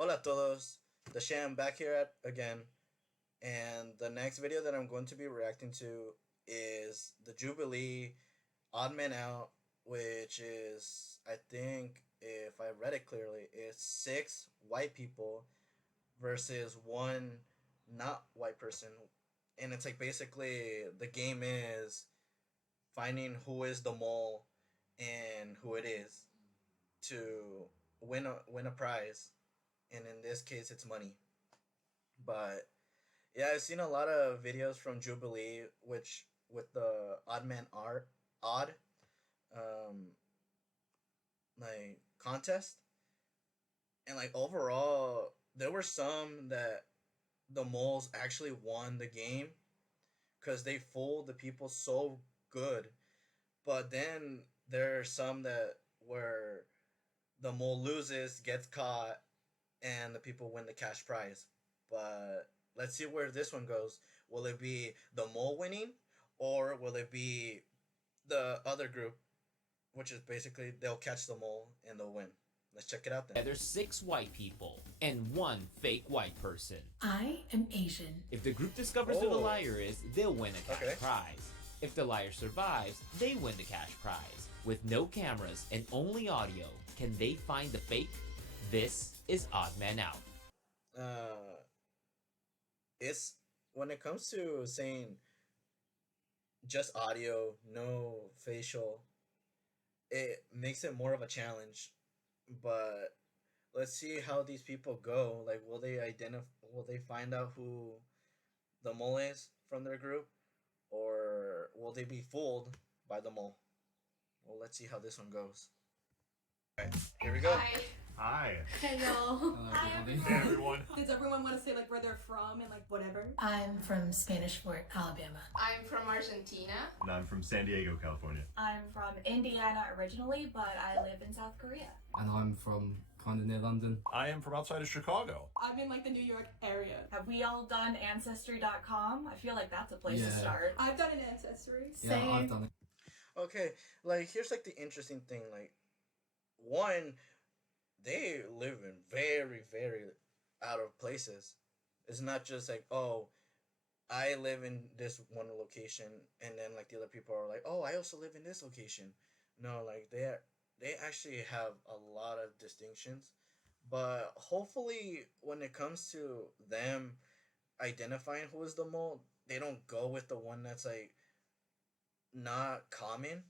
Hola a todos, the Sham back here again, and the next video that I'm going to be reacting to is the Jubilee Odd Man Out, which is, I think, if I read it clearly, it's six white people versus one not white person, and it's like basically the game is finding who is the mole and who it is to win a prize, and in this case, it's money. But yeah, I've seen a lot of videos from Jubilee, which with the odd man art odd um like contest, and like overall, there were some that the moles actually won the game because they fooled the people so good. But then there are some that where the mole loses, gets caught, and the people win the cash prize. But let's see where this one goes. Will it be the mole winning, or will it be the other group, which is basically they'll catch the mole and they'll win? Let's check it out then. There's six white people and one fake white person. I am Asian. If the group discovers who the liar is, they'll win a cash prize. If the liar survives, they win the cash prize. With no cameras and only audio, can they find the fake? This is Odd Man Out. It's when it comes to saying just audio, no facial, it makes it more of a challenge. But let's see how these people go. Like, will they identify? Will they find out who the mole is from their group, or will they be fooled by the mole? Well, let's see how this one goes. All right, here we go. Hi. Hi. Hello. Hi, everyone. Hey, everyone. Does everyone want to say like where they're from and like whatever? I'm from Spanish Fort, Alabama. I'm from Argentina. And I'm from San Diego, California. I'm from Indiana originally, but I live in South Korea. And I'm from kind of near London. I am from outside of Chicago. I'm in like the New York area. Have we all done Ancestry.com? I feel like that's a place to start. I've done an ancestry. Yeah, I've done it. Okay, like here's like the interesting thing. Like, one, they live in very, very out of places. It's not just like, oh, I live in this one location, and then like the other people are like, oh, I also live in this location. No, like they actually have a lot of distinctions. But hopefully, when it comes to them identifying who is the mole, they don't go with the one that's like not common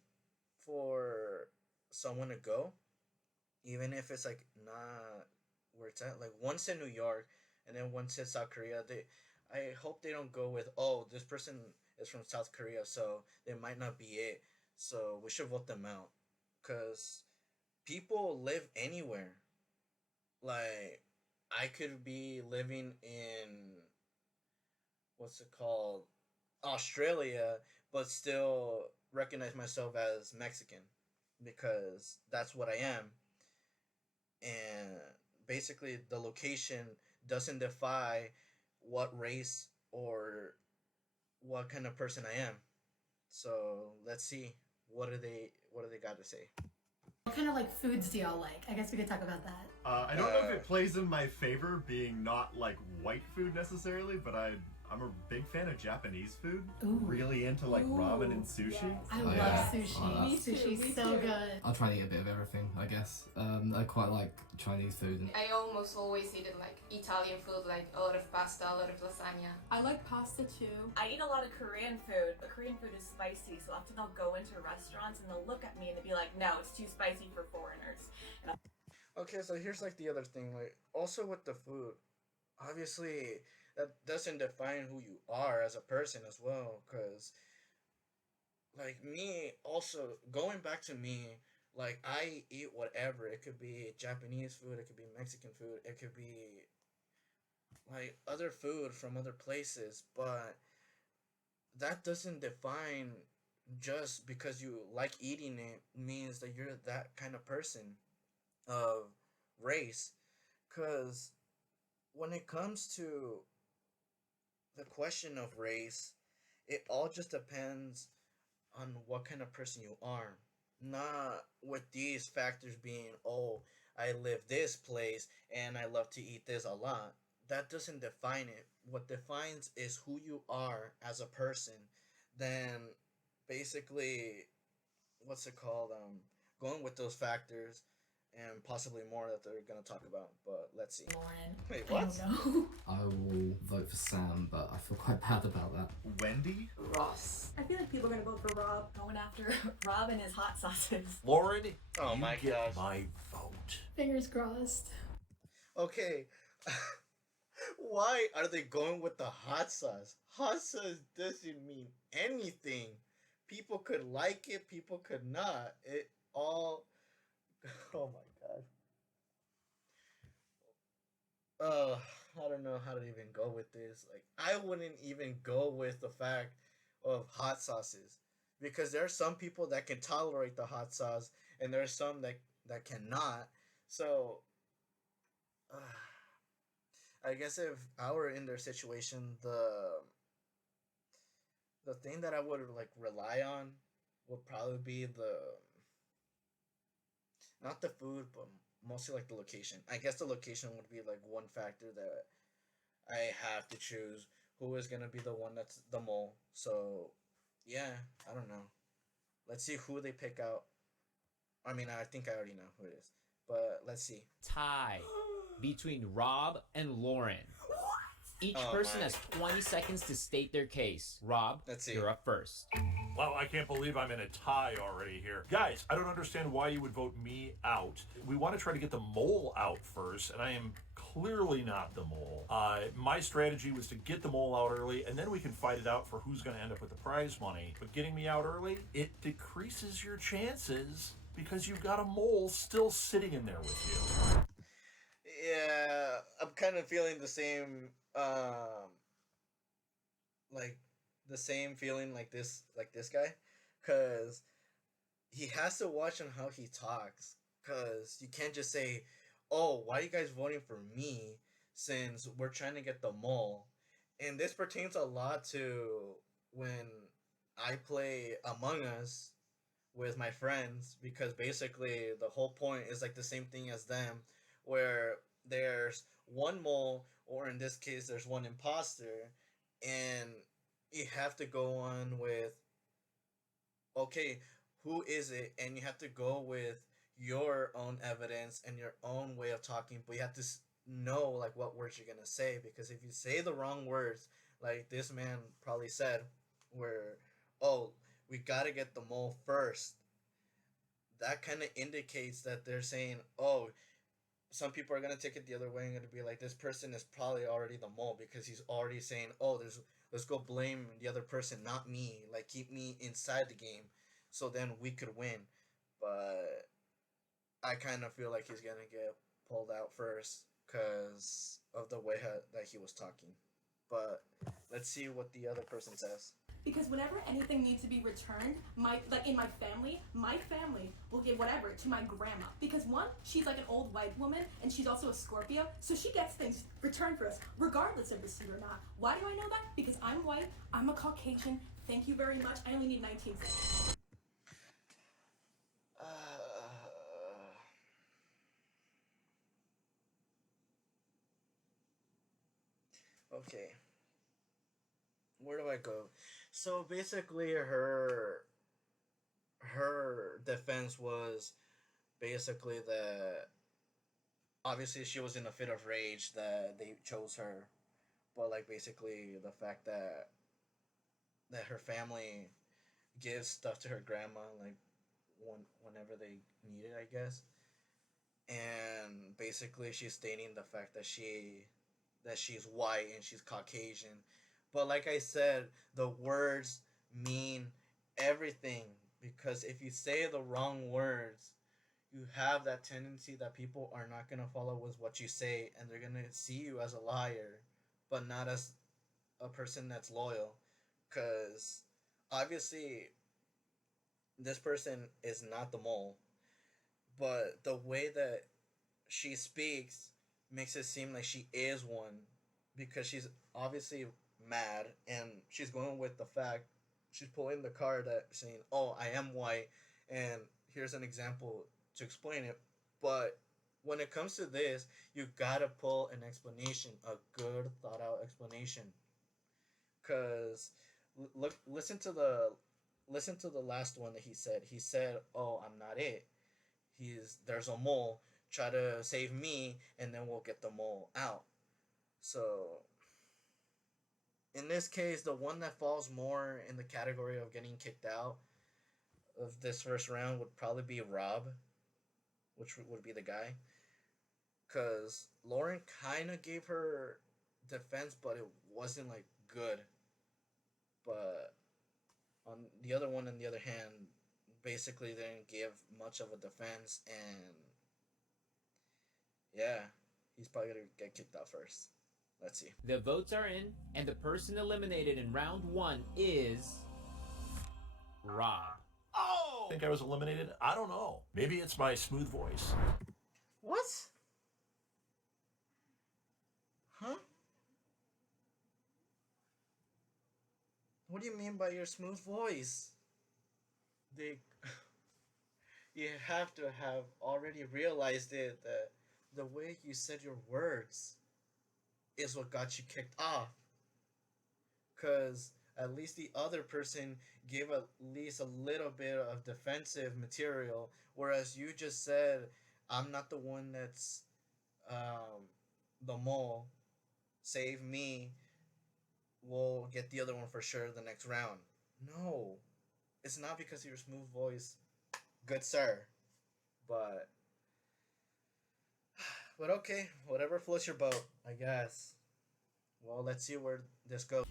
for someone to go, even if it's like not where it's at. Like, one said New York, and then one said South Korea. I hope they don't go with, oh, this person is from South Korea, so they might not be it. So we should vote them out, cause people live anywhere. Like, I could be living in what's it called, Australia, but still recognize myself as Mexican because that's what I am. And basically, the location doesn't defy what race or what kind of person I am. So let's see, what do they got to say. What kind of like foods do y'all like? I guess we could talk about that. I don't know if it plays in my favor being not like white food necessarily, but I'm a big fan of Japanese food. Ooh. Really into like ramen and sushi. Yes. I Oh, love yeah. sushi. Oh, Me too, Sushi's me so too. good. I'll try to eat a bit of everything, I guess. I quite like Chinese food. And I almost always eat it like Italian food, like a lot of pasta, a lot of lasagna. I like pasta too. I eat a lot of Korean food, but Korean food is spicy, so often I'll go into restaurants and they'll look at me and they'll be like, no, it's too spicy for foreigners. Okay, so here's like the other thing. Like, also with the food, obviously that doesn't define who you are as a person as well. Cause like me, also going back to me, like I eat whatever. It could be Japanese food, it could be Mexican food, it could be like other food from other places, but that doesn't define just because you like eating it means that you're that kind of person of race. Because when it comes to the question of race, it all just depends on what kind of person you are. Not with these factors being, oh, I live this place and I love to eat this a lot. That doesn't define it. What defines is who you are as a person. Then basically, what's it called? Going with those factors and possibly more that they're gonna talk about. But let's see. Lauren. Wait, I what? don't know. I will vote for Sam, but I feel quite bad about that. Wendy? Ross. I feel like people are gonna vote for Rob. Going after Rob and his hot sauces. Lauren, Oh you my get gosh. my vote. Fingers crossed. Okay. Why are they going with the hot sauce? Hot sauce doesn't mean anything. People could like it, people could not. It all. Oh my god. I don't know how to even go with this. Like, I wouldn't even go with the fact of hot sauces because there are some people that can tolerate the hot sauce, and there are some that cannot. So, I guess if I were in their situation, the thing that I would like rely on would probably be the not the food, but mostly like the location. I guess the location would be like one factor that I have to choose who is gonna be the one that's the mole. So yeah, I don't know. Let's see who they pick out. I mean, I think I already know who it is, but let's see. Tie between Rob and Lauren. Each person has 20 seconds to state their case. Rob, Let's see. you're up first. Wow, I can't believe I'm in a tie already here. Guys, I don't understand why you would vote me out. We want to try to get the mole out first, and I am clearly not the mole. My strategy was to get the mole out early, and then we can fight it out for who's going to end up with the prize money. But getting me out early, it decreases your chances because you've got a mole still sitting in there with you. Yeah, I'm kind of feeling the same. Like the same feeling like this guy, cause he has to watch on how he talks. Cause you can't just say, "Oh, why are you guys voting for me?" Since we're trying to get the mole, and this pertains a lot to when I play Among Us with my friends because basically the whole point is like the same thing as them where there's one mole or in this case there's one imposter and you have to go on with okay, who is it, and you have to go with your own evidence and your own way of talking, but you have to know like what words you're gonna say because if you say the wrong words like this man probably said where oh, we gotta get the mole first, that kind of indicates that they're saying, oh, some people are gonna take it the other way and gonna be like, this person is probably already the mole because he's already saying, oh, there's let's go blame the other person, not me. Like keep me inside the game, so then we could win. But I kind of feel like he's gonna get pulled out first because of the way that he was talking. But let's see what the other person says. Because whenever anything needs to be returned, in my family will give whatever to my grandma. Because one, she's like an old white woman, and she's also a Scorpio, so she gets things returned for us, regardless of receipt or not. Why do I know that? Because I'm white, I'm a Caucasian, thank you very much, I only need 19 seconds. Okay. Where do I go? So basically her defense was basically that obviously she was in a fit of rage that they chose her, but like basically the fact that her family gives stuff to her grandma like whenever they need it, I guess. And basically she's stating the fact that she's white and she's Caucasian. But like I said, the words mean everything because if you say the wrong words, you have that tendency that people are not going to follow with what you say and they're going to see you as a liar, but not as a person that's loyal. Because obviously, this person is not the mole, but the way that she speaks makes it seem like she is one because she's obviously mad and she's going with the fact she's pulling the card that saying, oh, I am white and here's an example to explain it, but when it comes to this, you gotta pull an explanation, a good thought out explanation. Cause look, listen to the last one that he said. He said, "Oh, I'm not it. There's a mole. Try to save me, and then we'll get the mole out." So in this case, the one that falls more in the category of getting kicked out of this first round would probably be Rob, which would be the guy. Because Lauren kind of gave her defense, but it wasn't like good. But on the other one, on the other hand, basically didn't give much of a defense, and yeah, he's probably gonna get kicked out first. Let's see. The votes are in, and the person eliminated in round 1 is Rob. Oh! I think I was eliminated? I don't know. Maybe it's my smooth voice. What? Huh? What do you mean by your smooth voice? They, you have to have already realized it that the way you said your words is what got you kicked off. Cause at least the other person gave at least a little bit of defensive material, whereas you just said, "I'm not the one that's the mole. Save me. We'll get the other one for sure the next round." No, it's not because of your smooth voice, good sir. But okay, whatever floats your boat, I guess. Well, let's see where this goes.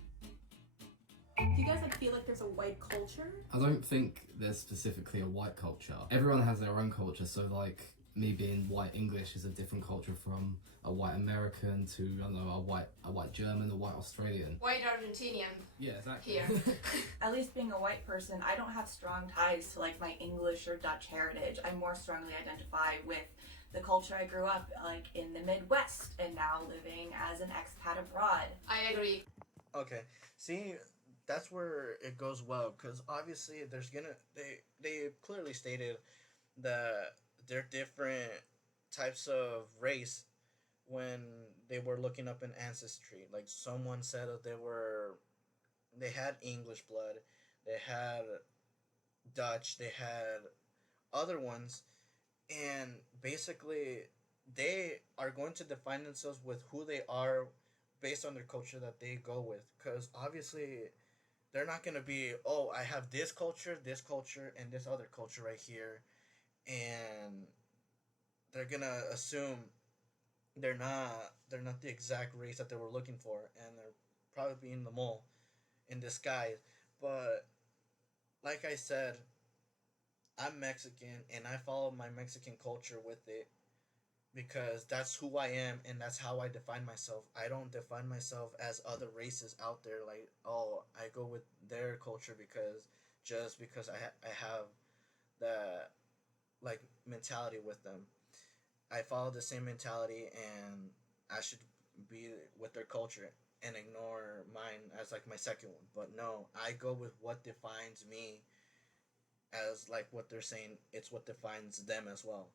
Do you guys like feel like there's a white culture? I don't think there's specifically a white culture. Everyone has their own culture, so like me being white English is a different culture from a white American to, I don't know, a white German, a white Australian. White Argentinian. Yeah, exactly. Here. At least being a white person, I don't have strong ties to like my English or Dutch heritage. I more strongly identify with the culture I grew up like in the Midwest and now living as an expat abroad. I agree. Okay, see, that's where it goes well, because obviously they clearly stated that they're different types of race when they were looking up in ancestry. Like someone said that they had English blood, they had Dutch, they had other ones, and basically they are going to define themselves with who they are based on their culture that they go with, because obviously they're not going to be, "Oh, I have this culture, and this other culture right here," and they're going to assume they're not the exact race that they were looking for, and they're probably being the mole in disguise. But like I said, I'm Mexican, and I follow my Mexican culture with it, because that's who I am and that's how I define myself. I don't define myself as other races out there, like, "Oh, I go with their culture because I have that like mentality with them. I follow the same mentality, and I should be with their culture and ignore mine as like my second one." But no, I go with what defines me, as like what they're saying, it's what defines them as well.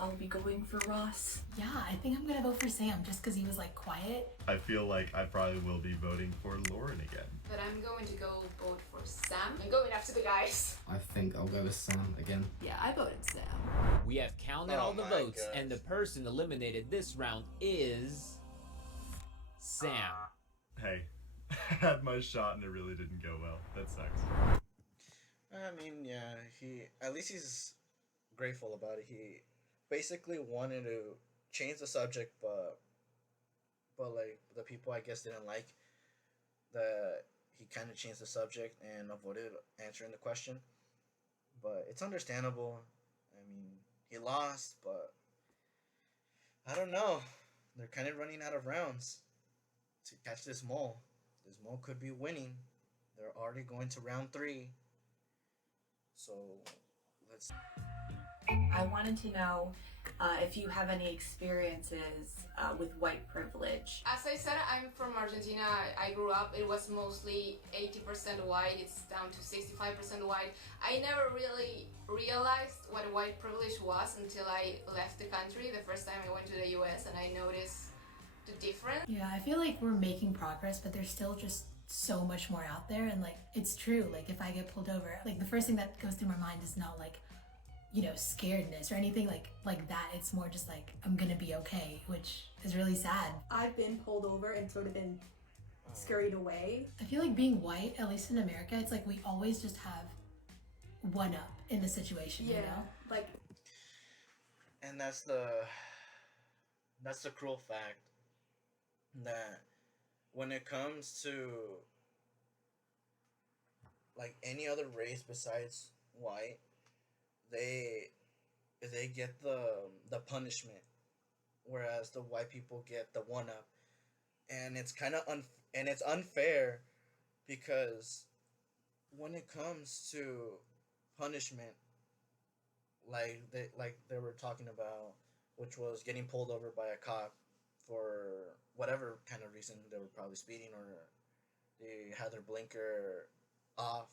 I'll be going for Ross. Yeah, I think I'm gonna vote for Sam just because he was like quiet. I feel like I probably will be voting for Lauren again. But I'm going to go vote for Sam. I'm going after the guys. I think I'll go with Sam again. Yeah, I voted Sam. We have counted Oh all the my votes, gosh. and the person eliminated this round is Sam. Hey, I had my shot and it really didn't go well. That sucks. I mean, yeah, at least he's grateful about it. He basically wanted to change the subject, but like the people, I guess, didn't like that he kind of changed the subject and avoided answering the question. But it's understandable. I mean, he lost, but I don't know. They're kind of running out of rounds to catch this mole. This mole could be winning. They're already going to round 3. So let's. I wanted to know if you have any experiences with white privilege. As I said, I'm from Argentina. I grew up, it was mostly 80% white, it's down to 65% white. I never really realized what white privilege was until I left the country the first time I went to the US, and I noticed the difference. Yeah, I feel like we're making progress, but there's still just so much more out there. And like, it's true. Like, if I get pulled over, like the first thing that goes through my mind is not like, you know, scaredness or anything like that. It's more just like, I'm gonna be okay, which is really sad. I've been pulled over and sort of been scurried away. I feel like being white, at least in America, it's like we always just have one up in the situation, Yeah, you know? like, And that's the cruel fact that when it comes to like any other race besides white, they get the punishment, whereas the white people get the one up, and it's kind of and it's unfair because when it comes to punishment, like they were talking about, which was getting pulled over by a cop for whatever kind of reason. They were probably speeding or they had their blinker off.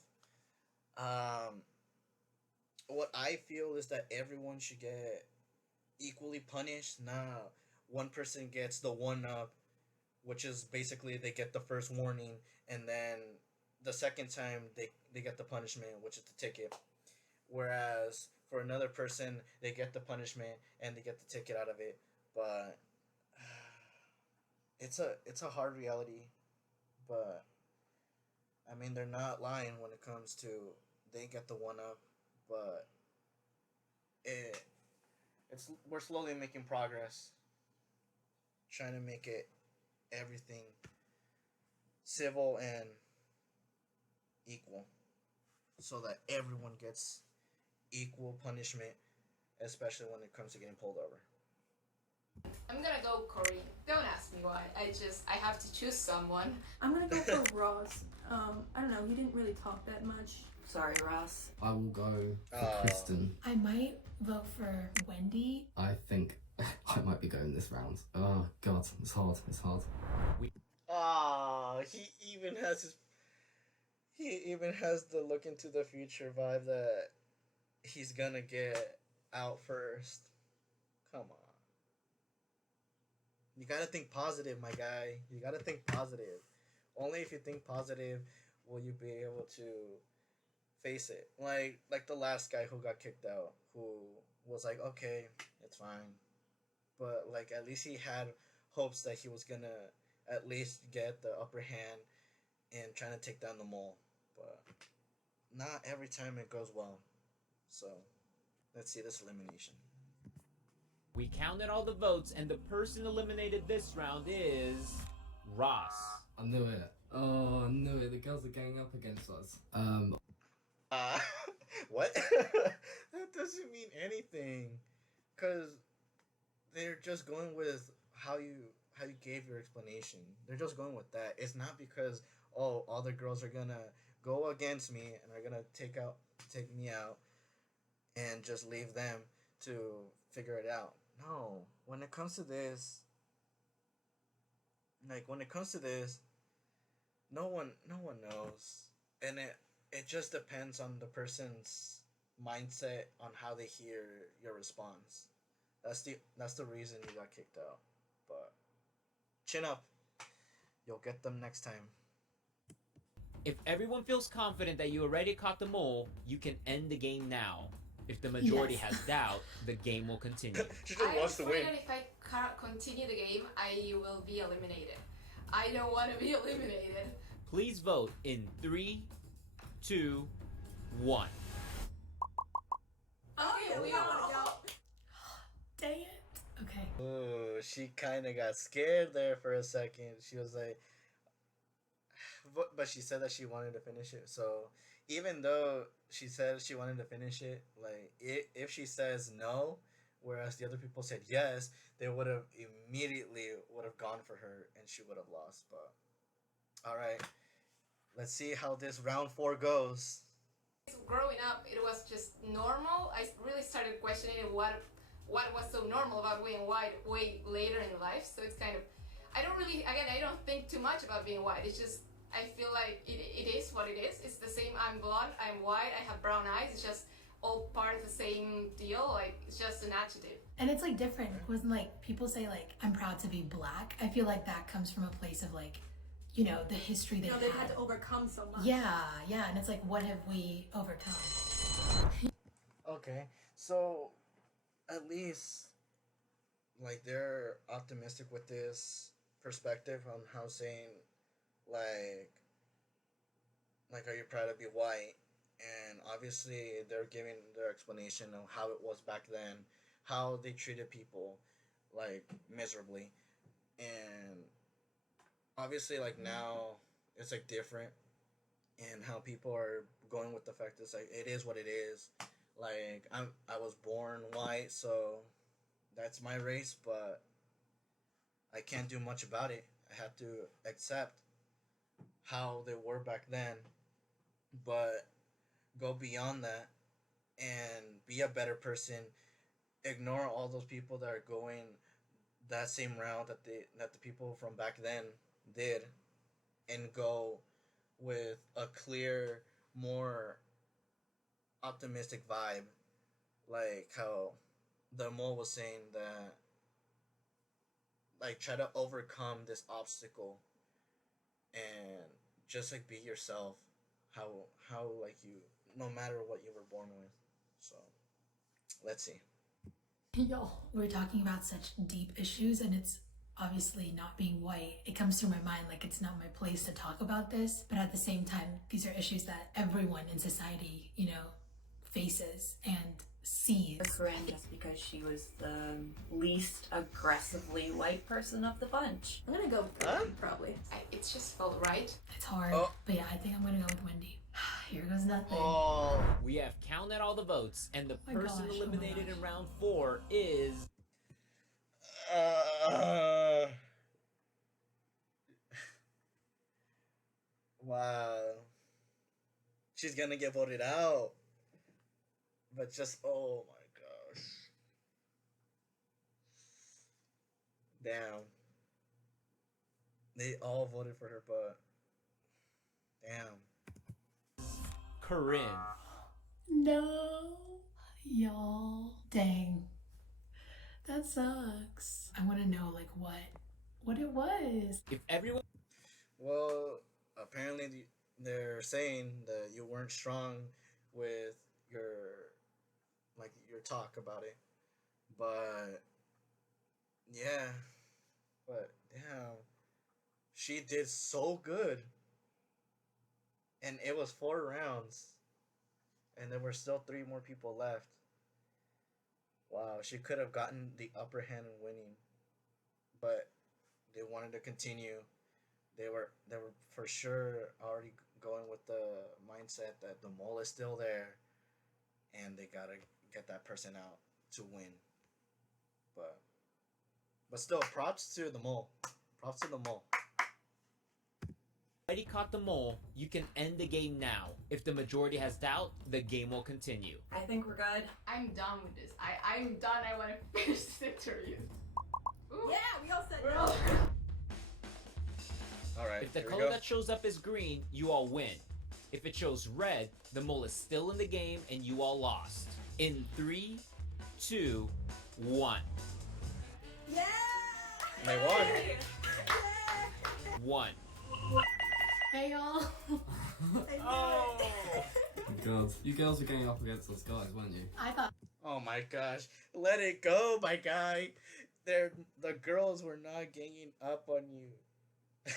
Um, what I feel is that everyone should get equally punished. Now, one person gets the one up, which is basically they get the first warning, and then the second time they get the punishment, which is the ticket. Whereas for another person, they get the punishment and they get the ticket out of it. But it's a hard reality. But I mean, they're not lying when it comes to they get the one up, but it's we're slowly making progress, trying to make it everything civil and equal, so that everyone gets equal punishment, especially when it comes to getting pulled over. I'm gonna go Corey. Don't ask me why. I have to choose someone. I'm gonna go for Ross. I don't know, he didn't really talk that much. Sorry, Ross. I will go for Kristen. I might vote for Wendy. I think I might be going this round. Oh god, it's hard. It's hard. He even has the look into the future vibe that he's gonna get out first. Come on. You gotta think positive, my guy. You gotta think positive. Only if you think positive will you be able to face it. Like the last guy who got kicked out, who was like, okay, it's fine. But like at least he had hopes that he was gonna at least get the upper hand in trying to take down the mole. But not every time it goes well. So let's see this elimination. We counted all the votes, and the person eliminated this round is Ross. I knew it. Oh, I knew it. The girls are ganging up against us. What? That doesn't mean anything, cause they're just going with how you gave your explanation. They're just going with that. It's not because all the girls are gonna go against me and are gonna take me out, and just leave them to figure it out. No, when it comes to this, no one knows, and it just depends on the person's mindset on how they hear your response. That's the reason you got kicked out. But chin up, you'll get them next time. If everyone feels confident that you already caught the mole, you can end the game now. If the majority has doubt, the game will continue. She just wants to win. I'm afraid that if I continue the game, I will be eliminated. I don't want to be eliminated. Please vote in 3, 2, 1. Okay, we all go. Dang it. Okay. Ooh, she kind of got scared there for a second. She was like, but she said that she wanted to finish it. So even though she said she wanted to finish it, like if she says no, whereas the other people said yes, they would have immediately gone for her and she would have lost. But all right, let's see how this round 4 goes. Growing up, it was just normal. I really started questioning what was so normal about being white way later in life. So it's kind of, I don't think too much about being white. It's just, I feel like it is what it is. It's the same. I'm blonde, I'm white, I have brown eyes. It's just all part of the same deal. Like, it's just an adjective. And it's like different. It wasn't like people say like, I'm proud to be black. I feel like that comes from a place of like, you know, the history they they've had to overcome so much. Yeah, and it's like, what have we overcome? Okay, so at least like they're optimistic with this perspective on how saying like are you proud to be white, and obviously they're giving their explanation of how it was back then, how they treated people like miserably, and obviously like now it's like different, and how people are going with the fact that it's like it is what it is. Like I was born white, so that's my race, but I can't do much about it. I have to accept how they were back then, but go beyond that and be a better person. Ignore all those people that are going that same route that the people from back then did, and go with a clear, more optimistic vibe, like how the mole was saying that, like, try to overcome this obstacle and just like be yourself, how like you, no matter what you were born with. So let's see. Yo, we're talking about such deep issues, and it's obviously not being white. It comes to my mind like it's not my place to talk about this, but at the same time, these are issues that everyone in society, you know, faces and sees. Corinne, just because she was the least aggressively white person of the bunch. I'm gonna go with Wendy, probably. It just felt right. It's hard, but yeah, I think I'm gonna go with Wendy. Here goes nothing. Oh, We have counted all the votes, and the my person gosh, eliminated oh my in round 4 is... wow. She's gonna get voted out. But just, oh my gosh. Damn. They all voted for her, but damn. Corinne. No, y'all. Dang, that sucks. I want to know like what it was. If everyone... Well, apparently they're saying that you weren't strong with your talk about it, but yeah, but damn, she did so good, and it was 4 rounds, and there were still 3 more people left. Wow, she could have gotten the upper hand in winning, but they wanted to continue. They were for sure already going with the mindset that the mole is still there, and they gotta get that person out to win. But still, props to the mole. Props to the mole. Already caught the mole, you can end the game now. If the majority has doubt, the game will continue. I think we're good. I'm done with this. I'm done. I want to finish this interview. Ooh. Yeah, we all said We're no. all- Alright, If the here we color go. that shows up is green, you all win. If it shows red, the mole is still in the game and you all lost. In 3, 2, 1. Yeah! They won. 1. Hey y'all. Oh! God, you girls were going up against us guys, weren't you? I thought Oh my gosh. Let it go, my guy. The girls were not ganging up on you.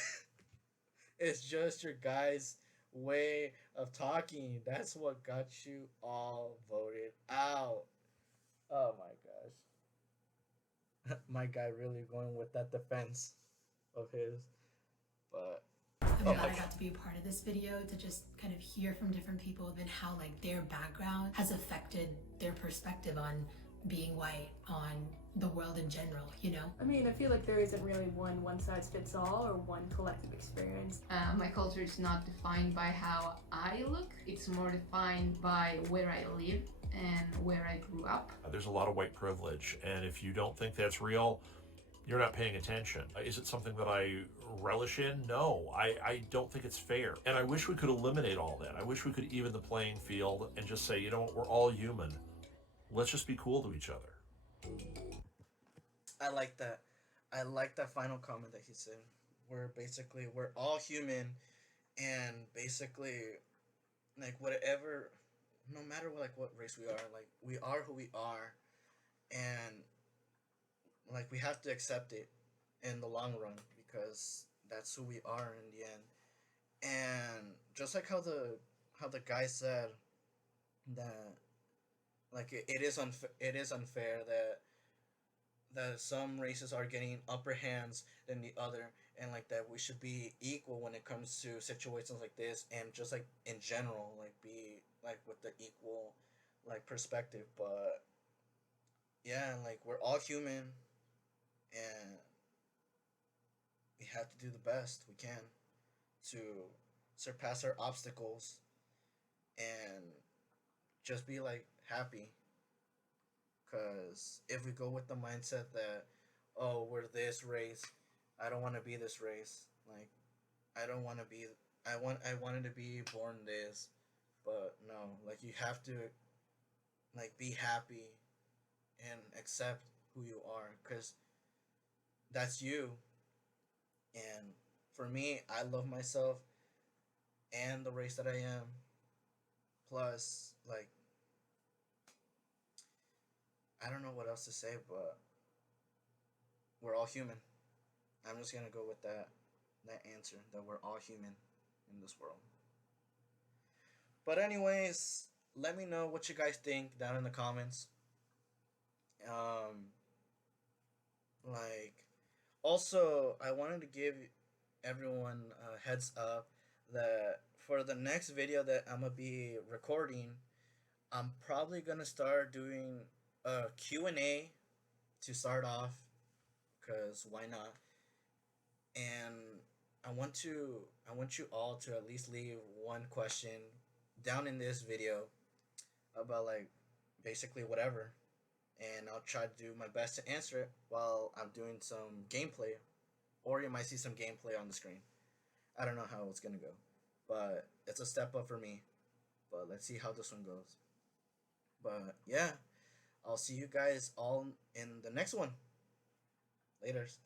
It's just your guys' way of talking. That's what got you all voted out. Oh my gosh. My guy really going with that defense of his. But I'm glad I got to be a part of this video to just kind of hear from different people and how like their background has affected their perspective on being white, on the world in general, you know? I mean, I feel like there isn't really one size fits all or one collective experience. My culture is not defined by how I look, it's more defined by where I live and where I grew up. There's a lot of white privilege, and if you don't think that's real, you're not paying attention. Is it something that I relish in? No, I don't think it's fair. And I wish we could eliminate all that. I wish we could even the playing field and just say, you know what, we're all human. Let's just be cool to each other. I like that. I like that final comment that he said. We're all human, and basically, like whatever, no matter what race we are, like we are who we are, and like we have to accept it in the long run because that's who we are in the end. And just like how the guy said that like it is unfair that some races are getting upper hands than the other, and like that we should be equal when it comes to situations like this, and just like in general like be like with the equal like perspective. But yeah, like we're all human, and we have to do the best we can to surpass our obstacles and just be like happy. Because if we go with the mindset that, oh, we're this race, I don't want to be this race. Like, I don't want to be. I wanted to be born this, but no. Like, you have to like be happy and accept who you are, because that's you. And for me, I love myself and the race that I am. Plus, like, I don't know what else to say, but we're all human. I'm just gonna go with that answer, that we're all human in this world. But anyways, let me know what you guys think down in the comments. Um, like, also, I wanted to give everyone a heads up that for the next video that I'm gonna be recording, I'm probably gonna start doing a Q&A to start off, because why not? And I want you all to at least leave one question down in this video about like basically whatever, and I'll try to do my best to answer it while I'm doing some gameplay, or you might see some gameplay on the screen. I don't know how it's gonna go, but it's a step up for me. But let's see how this one goes. But yeah, I'll see you guys all in the next one. Laters.